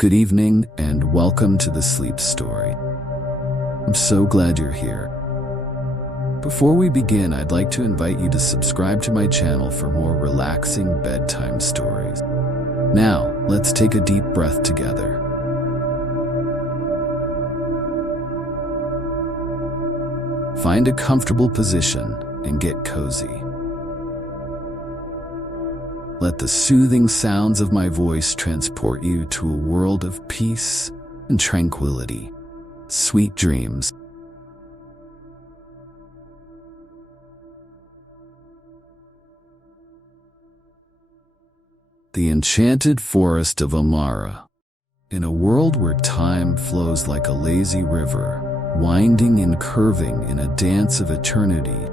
Good evening and welcome to the Sleep Story. I'm so glad you're here. Before we begin, I'd like to invite you to subscribe to my channel for more relaxing bedtime stories. Now, let's take a deep breath together. Find a comfortable position and get cozy. Let the soothing sounds of my voice transport you to a world of peace and tranquility. Sweet dreams. The Enchanted Forest of Amara. In a world where time flows like a lazy river, winding and curving in a dance of eternity,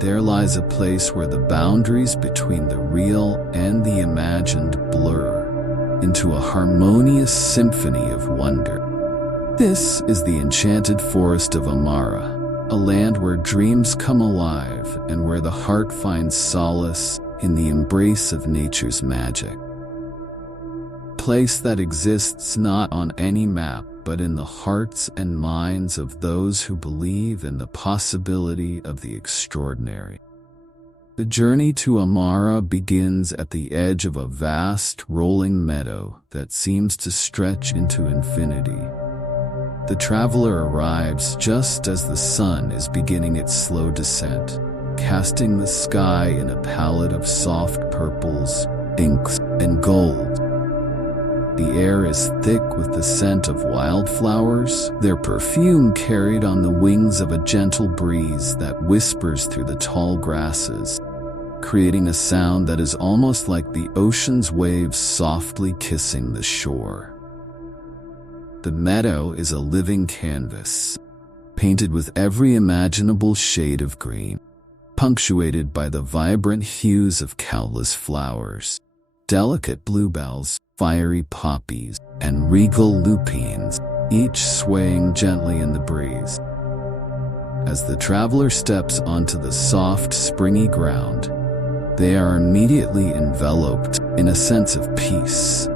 there lies a place where the boundaries between the real and the imagined blur into a harmonious symphony of wonder. This is the Enchanted Forest of Amara, a land where dreams come alive and where the heart finds solace in the embrace of nature's magic. A place that exists not on any map, but in the hearts and minds of those who believe in the possibility of the extraordinary. The journey to Amara begins at the edge of a vast, rolling meadow that seems to stretch into infinity. The traveler arrives just as the sun is beginning its slow descent, casting the sky in a palette of soft purples, pinks, and gold. The air is thick with the scent of wildflowers, their perfume carried on the wings of a gentle breeze that whispers through the tall grasses, creating a sound that is almost like the ocean's waves softly kissing the shore. The meadow is a living canvas, painted with every imaginable shade of green, punctuated by the vibrant hues of countless flowers. Delicate bluebells, fiery poppies, and regal lupines, each swaying gently in the breeze. As the traveler steps onto the soft, springy ground, they are immediately enveloped in a sense of peace,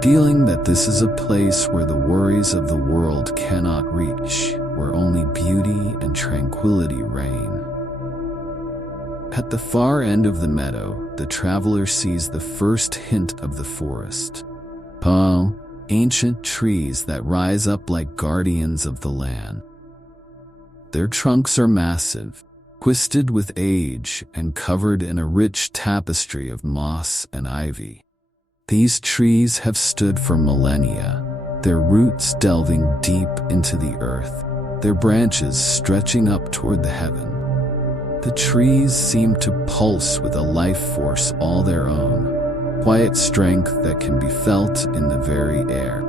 feeling that this is a place where the worries of the world cannot reach, where only beauty and tranquility reign. At the far end of the meadow, the traveler sees the first hint of the forest. Tall, ancient trees that rise up like guardians of the land. Their trunks are massive, twisted with age and covered in a rich tapestry of moss and ivy. These trees have stood for millennia, their roots delving deep into the earth, their branches stretching up toward the heaven. The trees seem to pulse with a life force all their own, quiet strength that can be felt in the very air.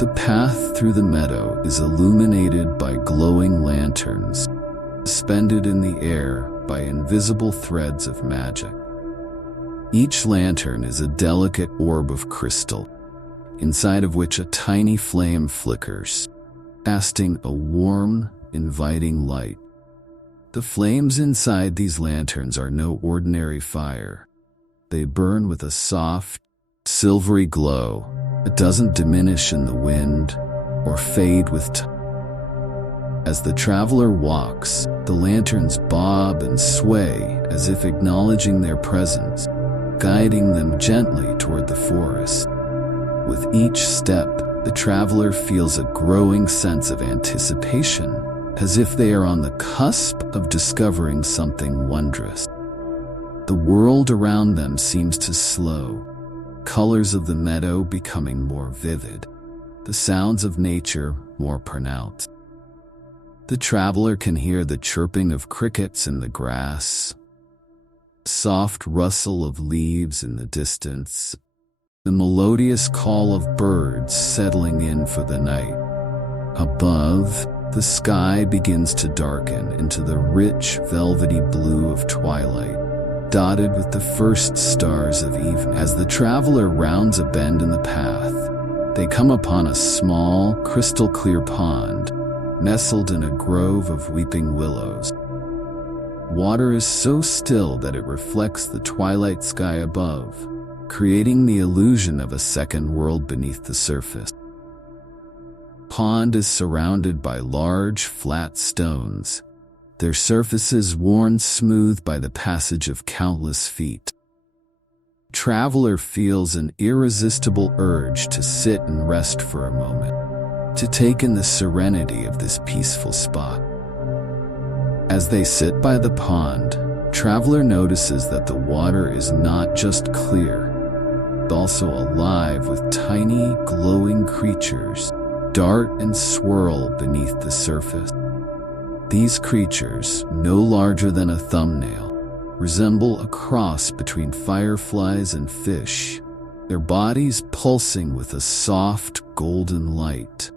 The path through the meadow is illuminated by glowing lanterns, suspended in the air by invisible threads of magic. Each lantern is a delicate orb of crystal, inside of which a tiny flame flickers, casting a warm, inviting light. The flames inside these lanterns are no ordinary fire. They burn with a soft, silvery glow that doesn't diminish in the wind or fade with time. As the traveler walks, the lanterns bob and sway as if acknowledging their presence, guiding them gently toward the forest. With each step, the traveler feels a growing sense of anticipation, as if they are on the cusp of discovering something wondrous. The world around them seems to slow, colors of the meadow becoming more vivid, the sounds of nature more pronounced. The traveler can hear the chirping of crickets in the grass, soft rustle of leaves in the distance, the melodious call of birds settling in for the night. Above, the sky begins to darken into the rich, velvety blue of twilight, dotted with the first stars of evening. As the traveler rounds a bend in the path, they come upon a small, crystal-clear pond, nestled in a grove of weeping willows. Water is so still that it reflects the twilight sky above, creating the illusion of a second world beneath the surface. The pond is surrounded by large, flat stones, their surfaces worn smooth by the passage of countless feet. The traveler feels an irresistible urge to sit and rest for a moment, to take in the serenity of this peaceful spot. As they sit by the pond, traveler notices that the water is not just clear, but also alive with tiny, glowing creatures dart and swirl beneath the surface. These creatures, no larger than a thumbnail, resemble a cross between fireflies and fish, their bodies pulsing with a soft, golden light.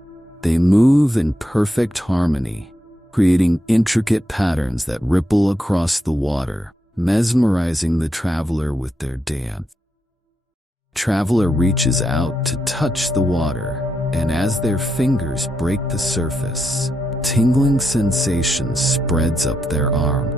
They move in perfect harmony, creating intricate patterns that ripple across the water, mesmerizing the traveler with their dance. The traveler reaches out to touch the water, and as their fingers break the surface, tingling sensation spreads up their arm.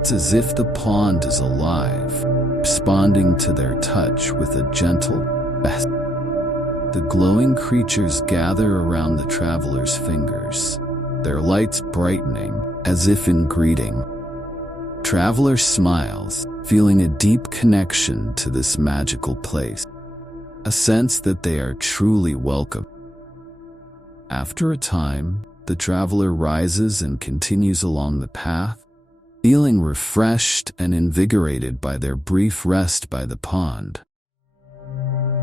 It's as if the pond is alive, responding to their touch with a gentle best. The glowing creatures gather around the traveler's fingers, their lights brightening as if in greeting. Traveler smiles, feeling a deep connection to this magical place, a sense that they are truly welcome. After a time, the traveler rises and continues along the path, feeling refreshed and invigorated by their brief rest by the pond.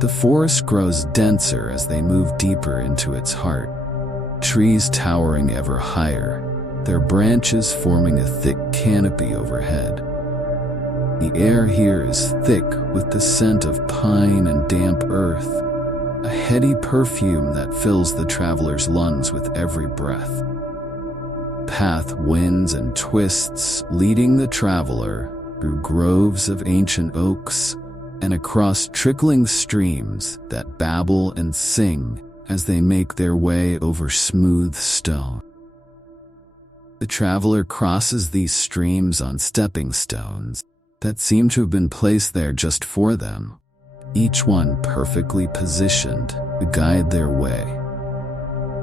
The forest grows denser as they move deeper into its heart, trees towering ever higher, their branches forming a thick canopy overhead. The air here is thick with the scent of pine and damp earth, a heady perfume that fills the traveler's lungs with every breath. The path winds and twists, leading the traveler through groves of ancient oaks and across trickling streams that babble and sing as they make their way over smooth stone. The traveler crosses these streams on stepping stones that seem to have been placed there just for them, each one perfectly positioned to guide their way.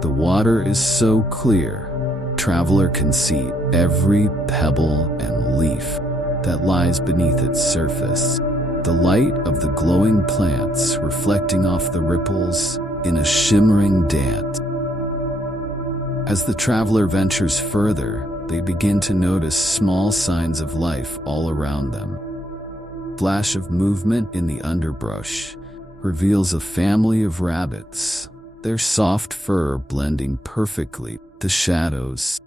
The water is so clear, traveler can see every pebble and leaf that lies beneath its surface, the light of the glowing plants reflecting off the ripples in a shimmering dance. As the traveler ventures further, they begin to notice small signs of life all around them. A flash of movement in the underbrush reveals a family of rabbits, their soft fur blending perfectly with the shadows.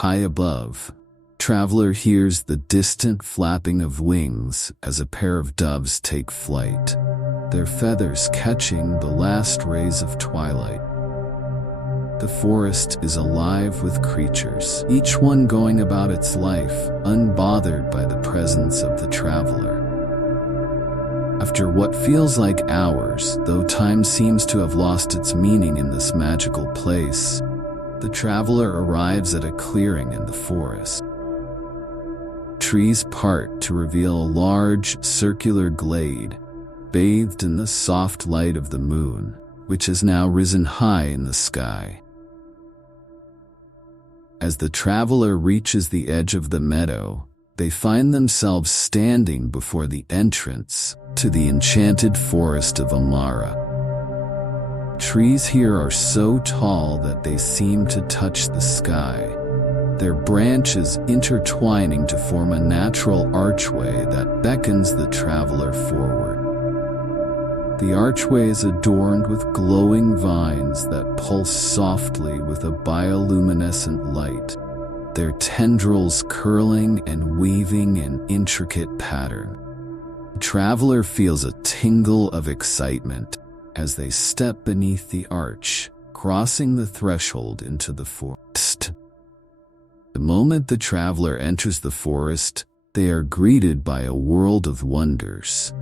High above, traveler hears the distant flapping of wings as a pair of doves take flight, their feathers catching the last rays of twilight. The forest is alive with creatures, each one going about its life, unbothered by the presence of the traveler. After what feels like hours, though time seems to have lost its meaning in this magical place, the traveler arrives at a clearing in the forest. Trees part to reveal a large, circular glade, bathed in the soft light of the moon, which has now risen high in the sky. As the traveler reaches the edge of the meadow, they find themselves standing before the entrance to the enchanted forest of Amara. Trees here are so tall that they seem to touch the sky, their branches intertwining to form a natural archway that beckons the traveler forward. The archway is adorned with glowing vines that pulse softly with a bioluminescent light, their tendrils curling and weaving an intricate pattern. The traveler feels a tingle of excitement as they step beneath the arch, crossing the threshold into the forest. The moment the traveler enters the forest, they are greeted by a world of wonders.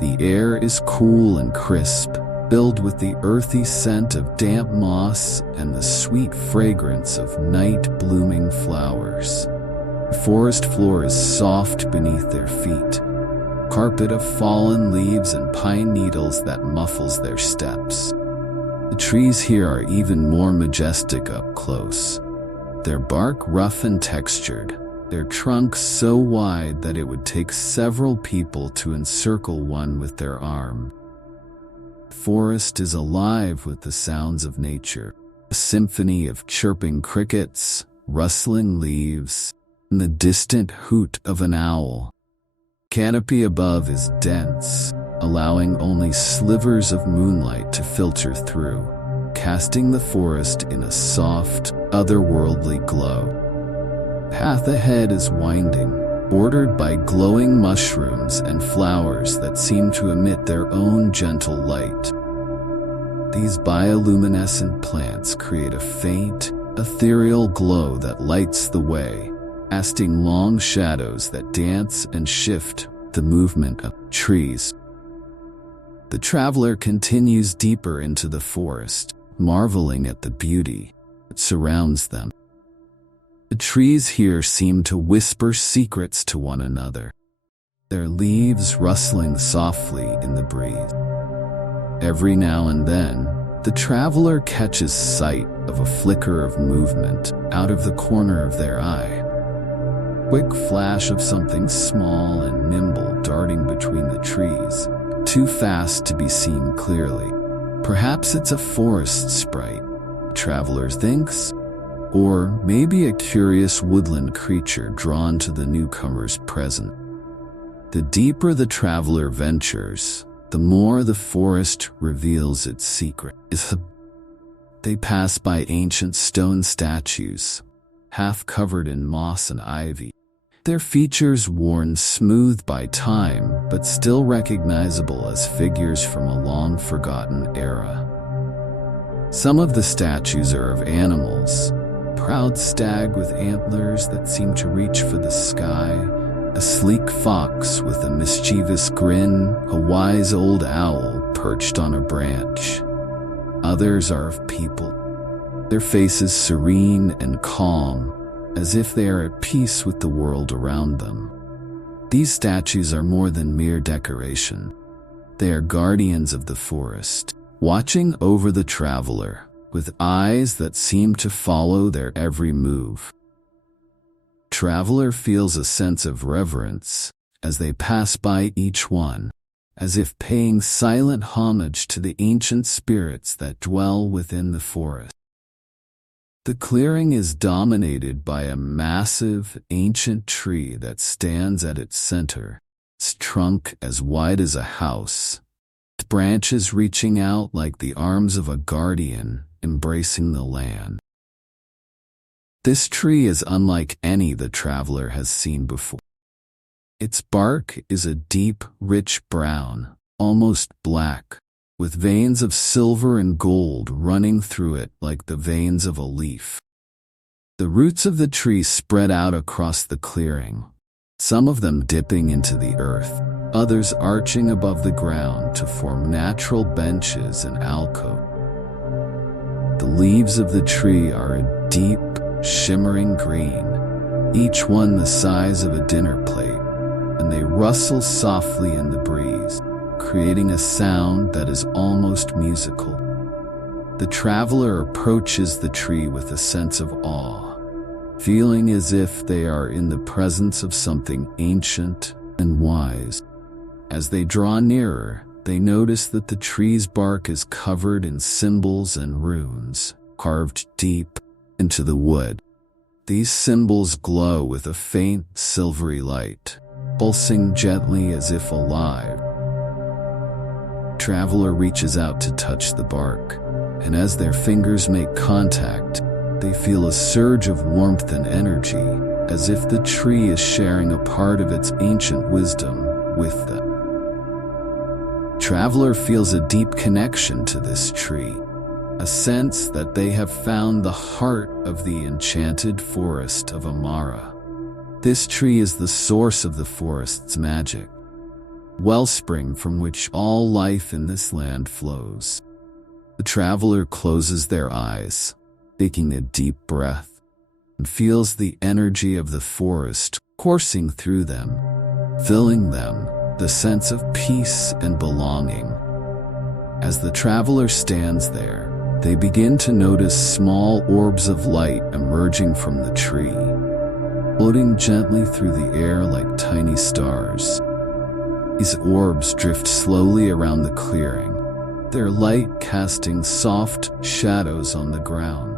The air is cool and crisp, filled with the earthy scent of damp moss and the sweet fragrance of night-blooming flowers. The forest floor is soft beneath their feet, carpet of fallen leaves and pine needles that muffles their steps. The trees here are even more majestic up close. Their bark rough and textured, their trunks so wide that it would take several people to encircle one with their arm. The forest is alive with the sounds of nature, a symphony of chirping crickets, rustling leaves, and the distant hoot of an owl. Canopy above is dense, allowing only slivers of moonlight to filter through, casting the forest in a soft, otherworldly glow. Path ahead is winding, bordered by glowing mushrooms and flowers that seem to emit their own gentle light. These bioluminescent plants create a faint, ethereal glow that lights the way, casting long shadows that dance and shift the movement of trees. The traveler continues deeper into the forest, marveling at the beauty that surrounds them. The trees here seem to whisper secrets to one another, their leaves rustling softly in the breeze. Every now and then, the traveler catches sight of a flicker of movement out of the corner of their eye. Quick flash of something small and nimble darting between the trees, too fast to be seen clearly. Perhaps it's a forest sprite, the traveler thinks, or maybe a curious woodland creature drawn to the newcomer's presence. The deeper the traveler ventures, the more the forest reveals its secret. They pass by ancient stone statues, half covered in moss and ivy, their features worn smooth by time but still recognizable as figures from a long-forgotten era. Some of the statues are of animals, a proud stag with antlers that seem to reach for the sky, a sleek fox with a mischievous grin, a wise old owl perched on a branch. Others are of people, their faces serene and calm, as if they are at peace with the world around them. These statues are more than mere decoration. They are guardians of the forest, watching over the traveler with eyes that seem to follow their every move. Traveler feels a sense of reverence as they pass by each one, as if paying silent homage to the ancient spirits that dwell within the forest. The clearing is dominated by a massive, ancient tree that stands at its center, its trunk as wide as a house, its branches reaching out like the arms of a guardian embracing the land. This tree is unlike any the traveler has seen before. Its bark is a deep, rich brown, almost black, with veins of silver and gold running through it like the veins of a leaf. The roots of the tree spread out across the clearing, some of them dipping into the earth, others arching above the ground to form natural benches and alcoves. The leaves of the tree are a deep, shimmering green, each one the size of a dinner plate, and they rustle softly in the breeze, creating a sound that is almost musical. The traveler approaches the tree with a sense of awe, feeling as if they are in the presence of something ancient and wise. As they draw nearer, they notice that the tree's bark is covered in symbols and runes, carved deep into the wood. These symbols glow with a faint, silvery light, pulsing gently as if alive. Traveler reaches out to touch the bark, and as their fingers make contact, they feel a surge of warmth and energy, as if the tree is sharing a part of its ancient wisdom with them. Traveler feels a deep connection to this tree, a sense that they have found the heart of the enchanted forest of Amara. This tree is the source of the forest's magic, wellspring from which all life in this land flows. The traveler closes their eyes, taking a deep breath, and feels the energy of the forest coursing through them, filling them the sense of peace and belonging. As the traveler stands there, they begin to notice small orbs of light emerging from the tree, floating gently through the air like tiny stars. These orbs drift slowly around the clearing, their light casting soft shadows on the ground.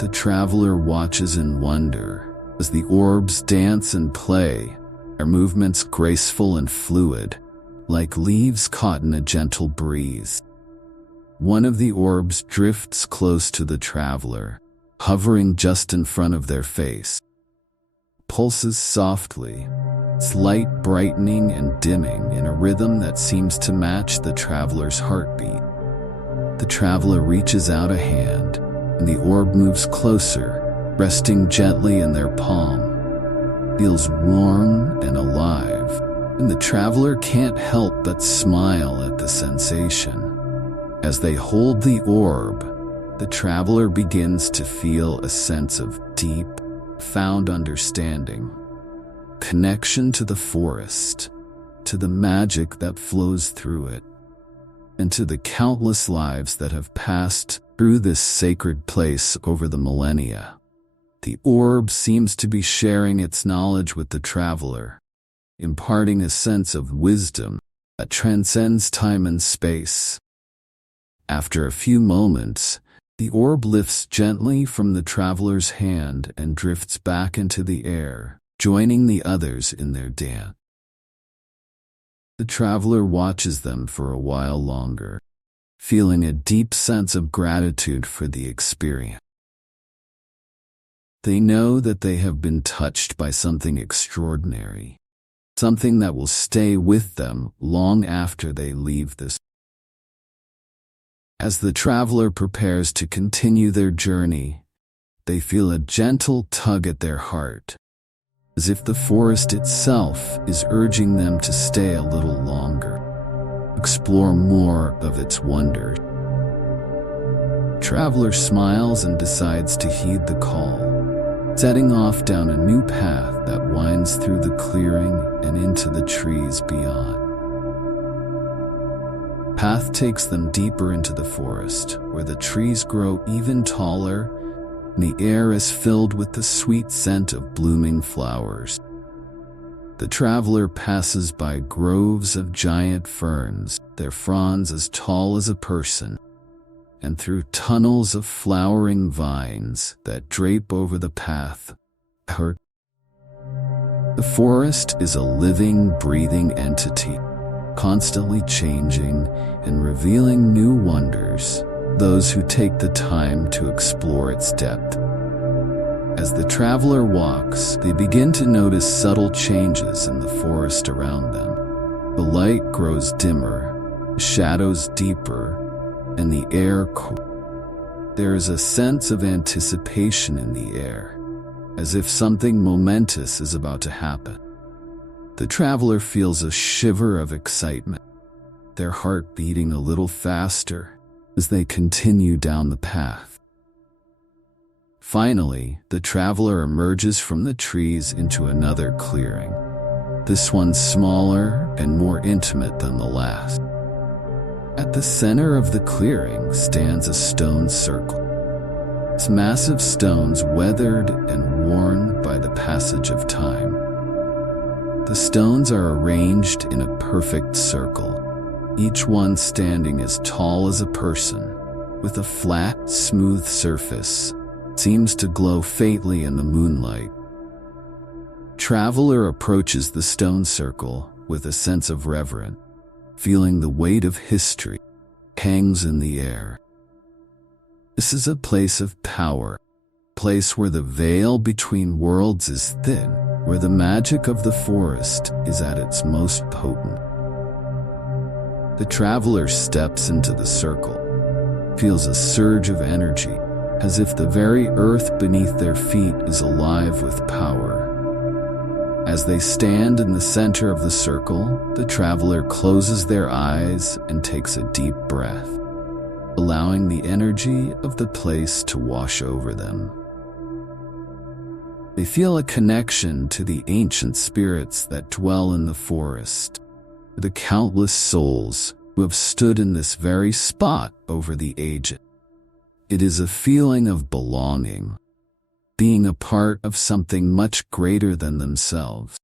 The traveler watches in wonder as the orbs dance and play, their movements graceful and fluid, like leaves caught in a gentle breeze. One of the orbs drifts close to the traveler, hovering just in front of their face. Pulses softly, its light brightening and dimming in a rhythm that seems to match the traveler's heartbeat. The traveler reaches out a hand, and the orb moves closer, resting gently in their palm. It feels warm and alive, and the traveler can't help but smile at the sensation. As they hold the orb, the traveler begins to feel a sense of deep, profound understanding, connection to the forest, to the magic that flows through it, and to the countless lives that have passed through this sacred place over the millennia. The orb seems to be sharing its knowledge with the traveler, imparting a sense of wisdom that transcends time and space. After a few moments, the orb lifts gently from the traveler's hand and drifts back into the air, joining the others in their dance. The traveler watches them for a while longer, feeling a deep sense of gratitude for the experience. They know that they have been touched by something extraordinary, something that will stay with them long after they leave this. As the traveler prepares to continue their journey, they feel a gentle tug at their heart, as if the forest itself is urging them to stay a little longer, explore more of its wonders. The traveler smiles and decides to heed the call, setting off down a new path that winds through the clearing and into the trees beyond. The path takes them deeper into the forest, where the trees grow even taller and the air is filled with the sweet scent of blooming flowers. The traveler passes by groves of giant ferns, their fronds as tall as a person, and through tunnels of flowering vines that drape over the path. The forest is a living, breathing entity, constantly changing and revealing new wonders, those who take the time to explore its depth. As the traveler walks, they begin to notice subtle changes in the forest around them. The light grows dimmer, the shadows deeper, and the air cooler. There is a sense of anticipation in the air, as if something momentous is about to happen. The traveler feels a shiver of excitement, their heart beating a little faster as they continue down the path. Finally, the traveler emerges from the trees into another clearing, this one smaller and more intimate than the last. At the center of the clearing stands a stone circle, its massive stones weathered and worn by the passage of time. The stones are arranged in a perfect circle, each one standing as tall as a person, with a flat, smooth surface that seems to glow faintly in the moonlight. Traveler approaches the stone circle with a sense of reverence, feeling the weight of history hangs in the air. This is a place of power, a place where the veil between worlds is thin, where the magic of the forest is at its most potent. The traveler steps into the circle, feels a surge of energy, as if the very earth beneath their feet is alive with power. As they stand in the center of the circle, the traveler closes their eyes and takes a deep breath, allowing the energy of the place to wash over them. They feel a connection to the ancient spirits that dwell in the forest, the countless souls who have stood in this very spot over the ages. It is a feeling of belonging, being a part of something much greater than themselves.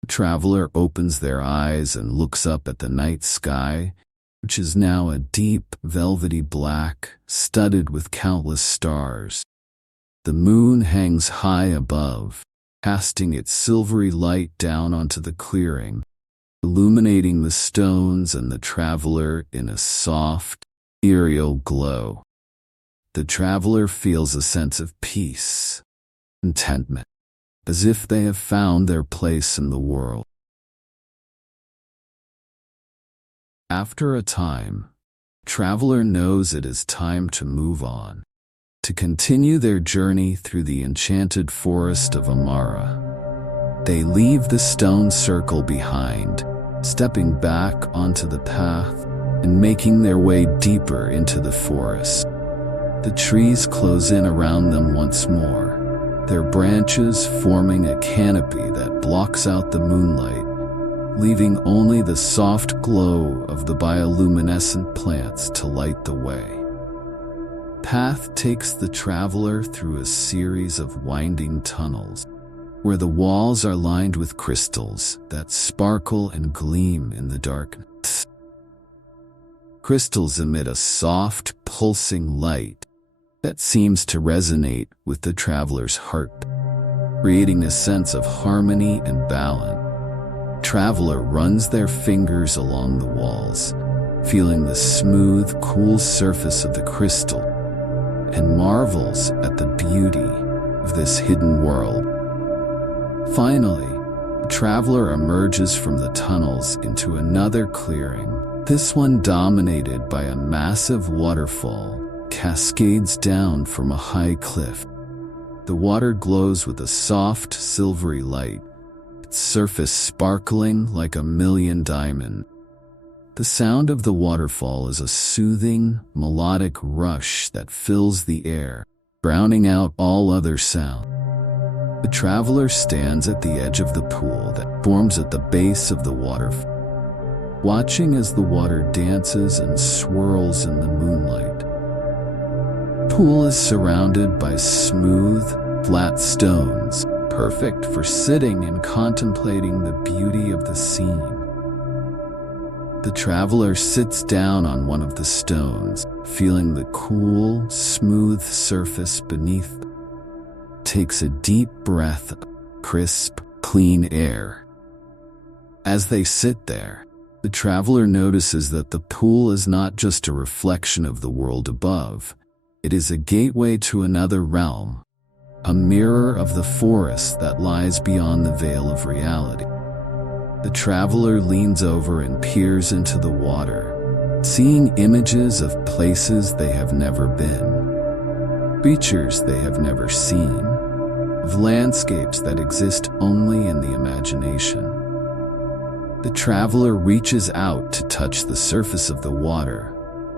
The traveler opens their eyes and looks up at the night sky, which is now a deep, velvety black, studded with countless stars. The moon hangs high above, casting its silvery light down onto the clearing, illuminating the stones and the traveler in a soft, ethereal glow. The traveler feels a sense of peace, contentment, as if they have found their place in the world. After a time, the traveler knows it is time to move on, to continue their journey through the enchanted forest of Amara. They leave the stone circle behind, stepping back onto the path and making their way deeper into the forest. The trees close in around them once more, their branches forming a canopy that blocks out the moonlight, leaving only the soft glow of the bioluminescent plants to light the way. Path takes the traveler through a series of winding tunnels, where the walls are lined with crystals that sparkle and gleam in the darkness. Crystals emit a soft, pulsing light that seems to resonate with the traveler's heart, creating a sense of harmony and balance. The traveler runs their fingers along the walls, feeling the smooth, cool surface of the crystal, and marvels at the beauty of this hidden world. Finally, the traveler emerges from the tunnels into another clearing, this one dominated by a massive waterfall, cascades down from a high cliff. The water glows with a soft, silvery light, its surface sparkling like a million diamonds. The sound of the waterfall is a soothing, melodic rush that fills the air, drowning out all other sound. The traveler stands at the edge of the pool that forms at the base of the waterfall, watching as the water dances and swirls in the moonlight. The pool is surrounded by smooth, flat stones, perfect for sitting and contemplating the beauty of the scene. The traveler sits down on one of the stones, feeling the cool, smooth surface beneath. Takes a deep breath of crisp, clean air. As they sit there, the traveler notices that the pool is not just a reflection of the world above. It is a gateway to another realm, a mirror of the forest that lies beyond the veil of reality. The traveler leans over and peers into the water, seeing images of places they have never been, creatures they have never seen, of landscapes that exist only in the imagination. The traveler reaches out to touch the surface of the water,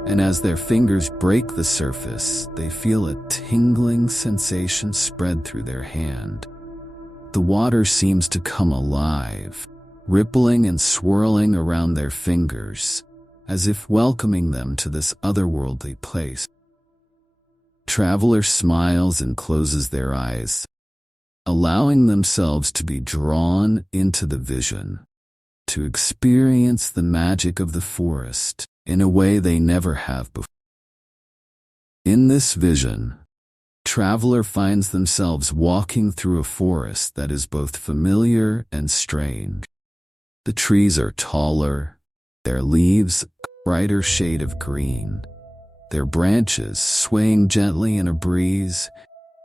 and as their fingers break the surface, they feel a tingling sensation spread through their hand. The water seems to come alive, rippling and swirling around their fingers, as if welcoming them to this otherworldly place. Traveler smiles and closes their eyes, allowing themselves to be drawn into the vision, to experience the magic of the forest in a way they never have before. In this vision, traveler finds themselves walking through a forest that is both familiar and strange. The trees are taller, their leaves a brighter shade of green. Their branches, swaying gently in a breeze,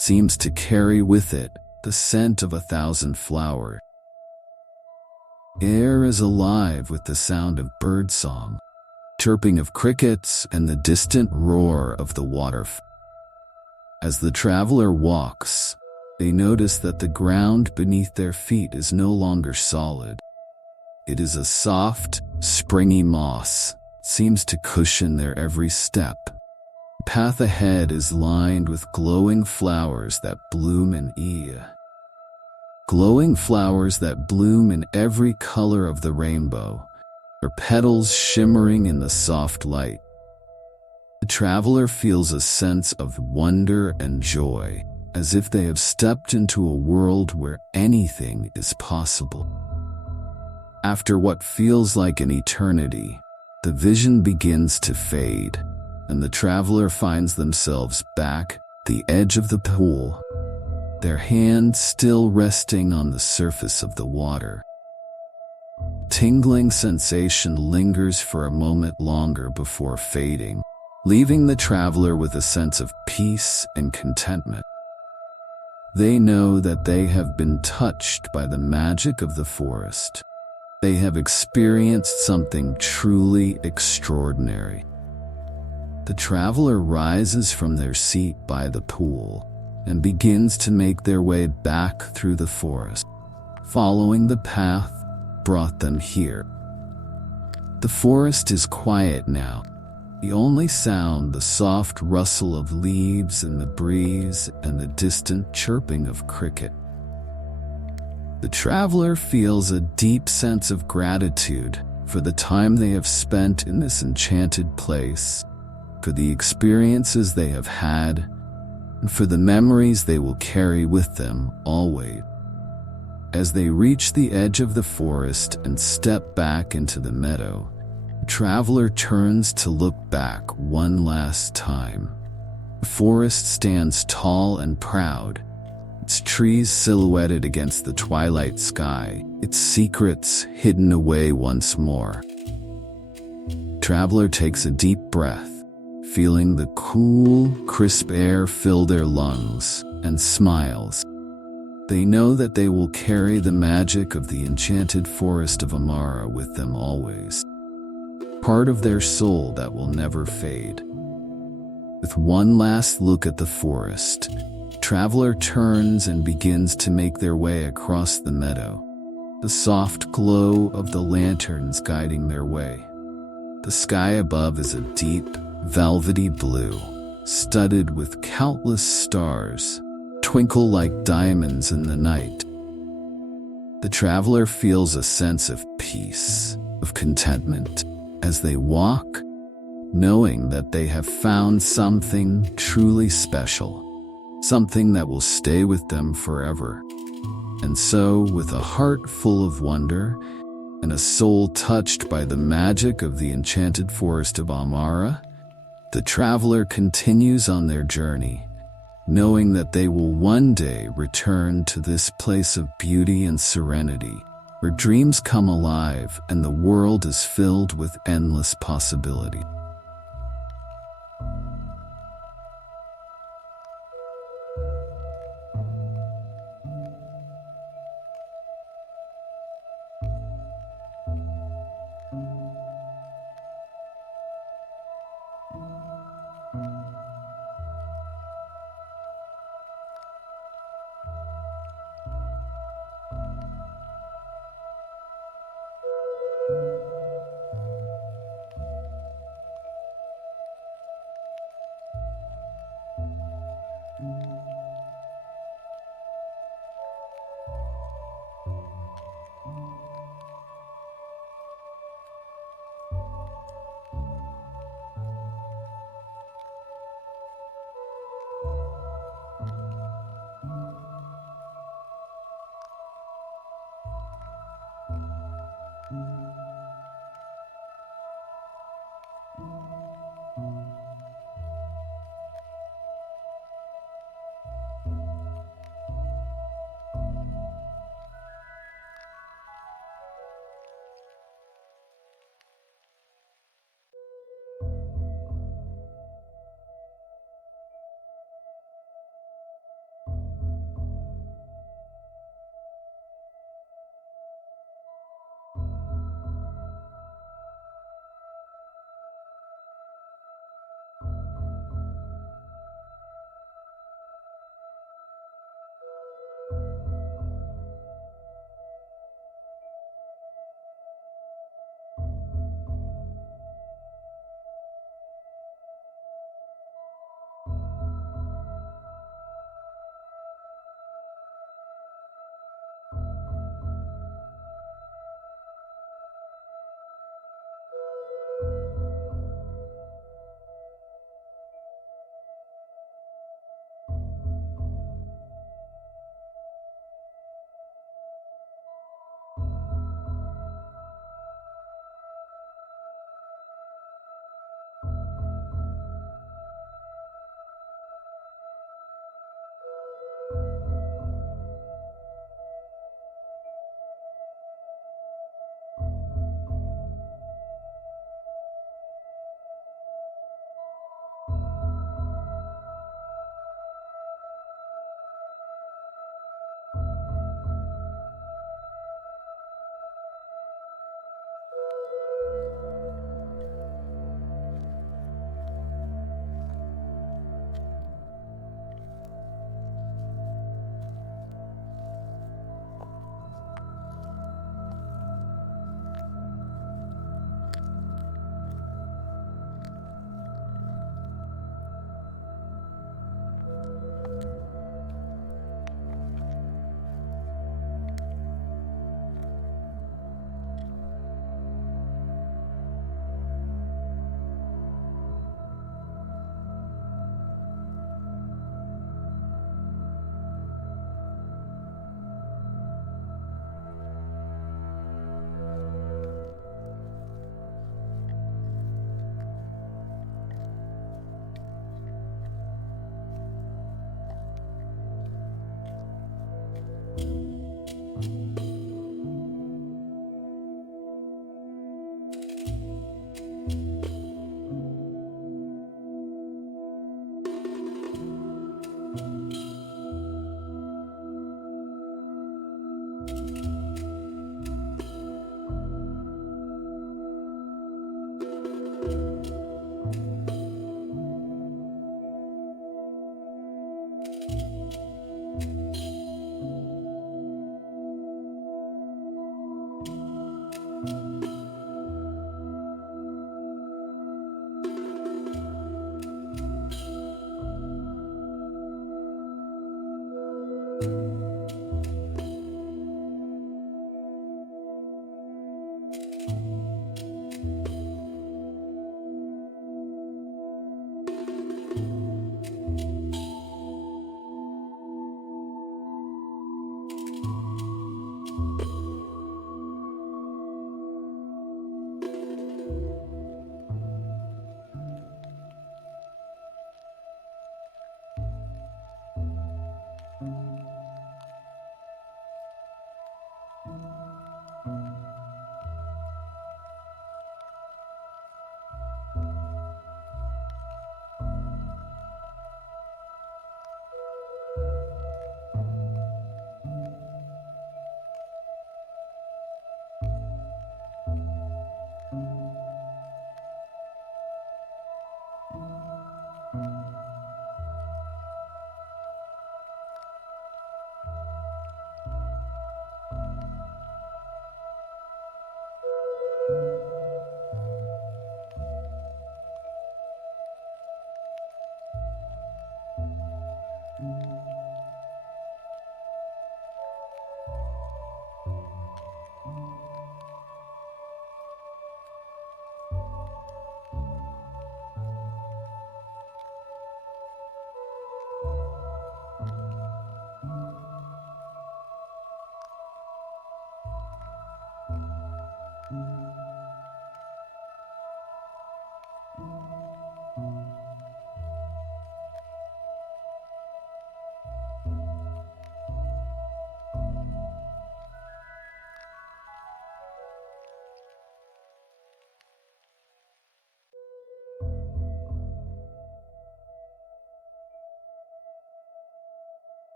seems to carry with it the scent of 1,000 flowers. Air is alive with the sound of birdsong, chirping of crickets, and the distant roar of the waterfall. As the traveler walks, they notice that the ground beneath their feet is no longer solid. It is a soft, springy moss, seems to cushion their every step. The path ahead is lined with glowing flowers that bloom glowing flowers that bloom in every color of the rainbow, their petals shimmering in the soft light. The traveler feels a sense of wonder and joy, as if they have stepped into a world where anything is possible. After what feels like an eternity, the vision begins to fade, and the traveler finds themselves back at the edge of the pool, their hands still resting on the surface of the water. Tingling sensation lingers for a moment longer before fading, leaving the traveler with a sense of peace and contentment. They know that they have been touched by the magic of the forest. They have experienced something truly extraordinary. The traveler rises from their seat by the pool and begins to make their way back through the forest, following the path brought them here. The forest is quiet now. The only sound, the soft rustle of leaves in the breeze and the distant chirping of cricket. The traveler feels a deep sense of gratitude for the time they have spent in this enchanted place, for the experiences they have had, and for the memories they will carry with them always. As they reach the edge of the forest and step back into the meadow, the traveler turns to look back one last time. The forest stands tall and proud, its trees silhouetted against the twilight sky, its secrets hidden away once more. Traveler takes a deep breath, feeling the cool, crisp air fill their lungs, and smiles. They know that they will carry the magic of the enchanted forest of Amara with them always, part of their soul that will never fade. With one last look at the forest, traveler turns and begins to make their way across the meadow, the soft glow of the lanterns guiding their way. The sky above is a deep, velvety blue, studded with countless stars, twinkle like diamonds in the night. The traveler feels a sense of peace, of contentment, as they walk, knowing that they have found something truly special, something that will stay with them forever. And so, with a heart full of wonder and a soul touched by the magic of the enchanted forest of Amara, the traveler continues on their journey, knowing that they will one day return to this place of beauty and serenity, where dreams come alive and the world is filled with endless possibility.